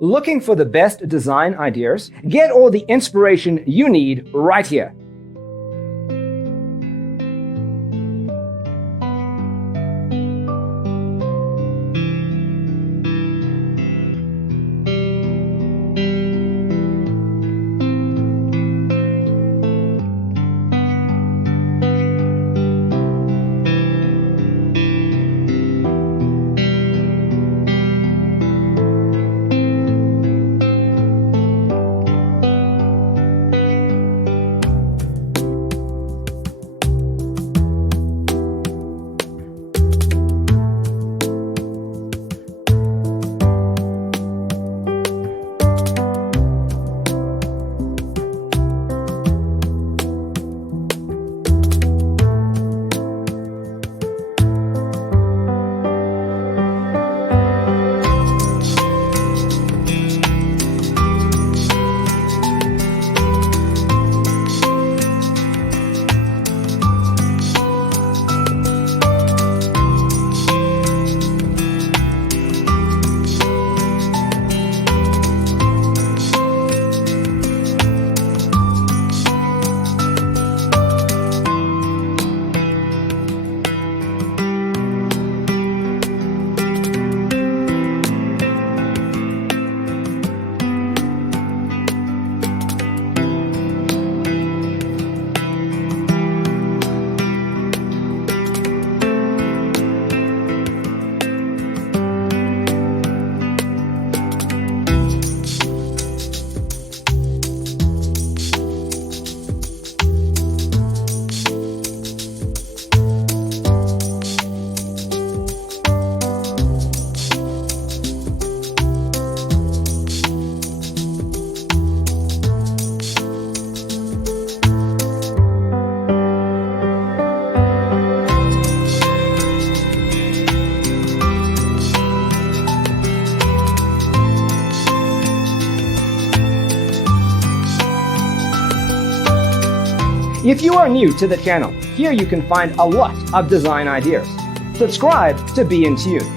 Looking for the best design ideas? Get all the inspiration you need right here. If you are new to the channel, here you can find a lot of design ideas. Subscribe to Be in Tune.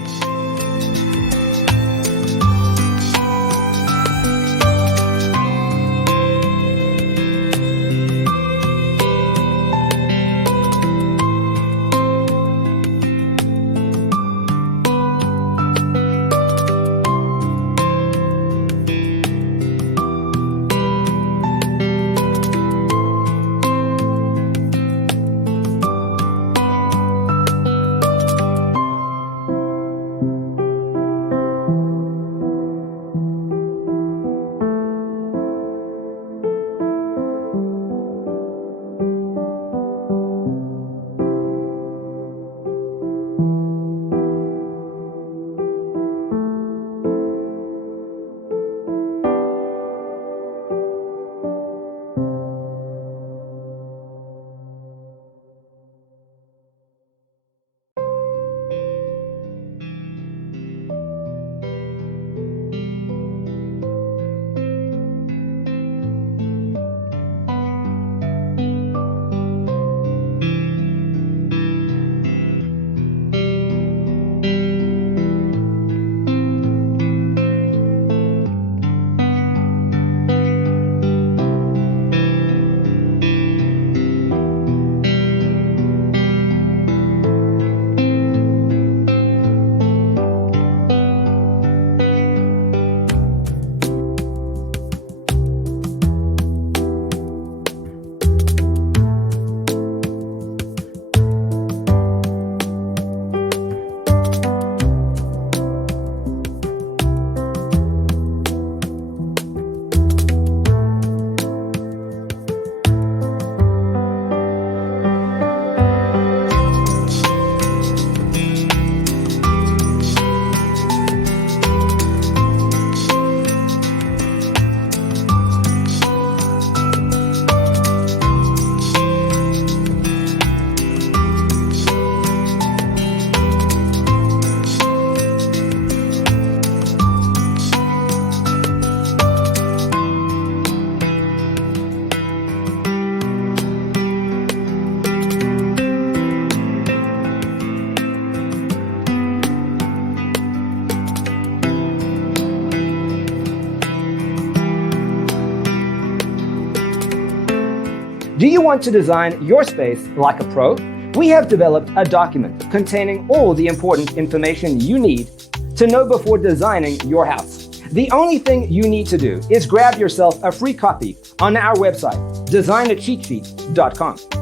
Do you want to design your space like a pro? We have developed a document containing all the important information you need to know before designing your house. The only thing you need to do is grab yourself a free copy on our website, designacheatsheet.com.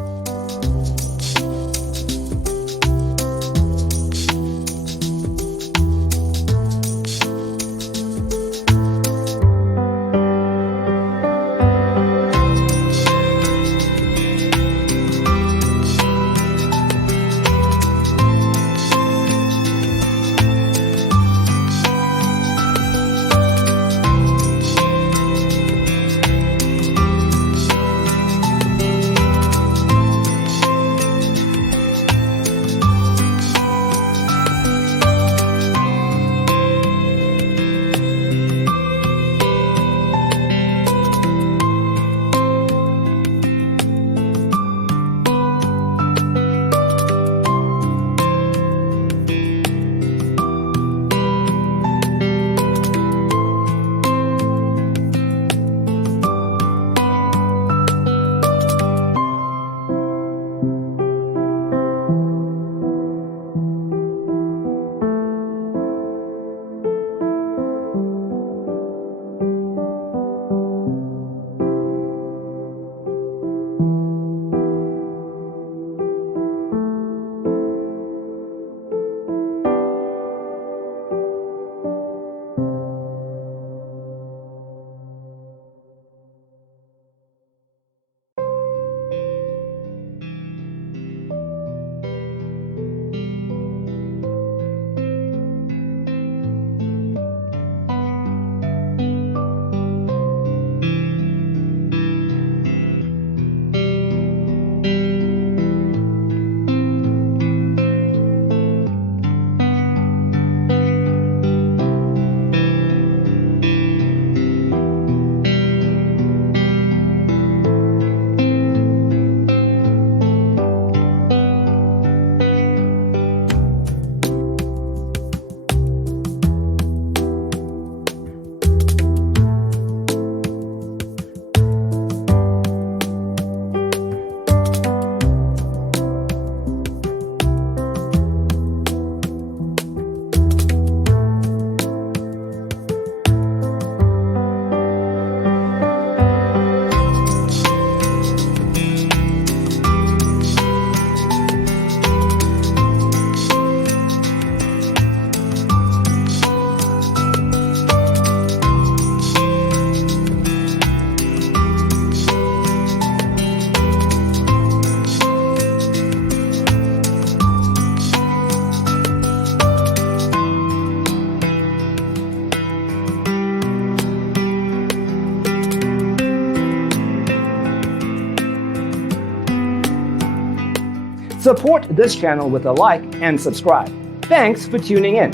Support this channel with a like and subscribe. Thanks for tuning in.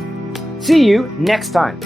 See you next time.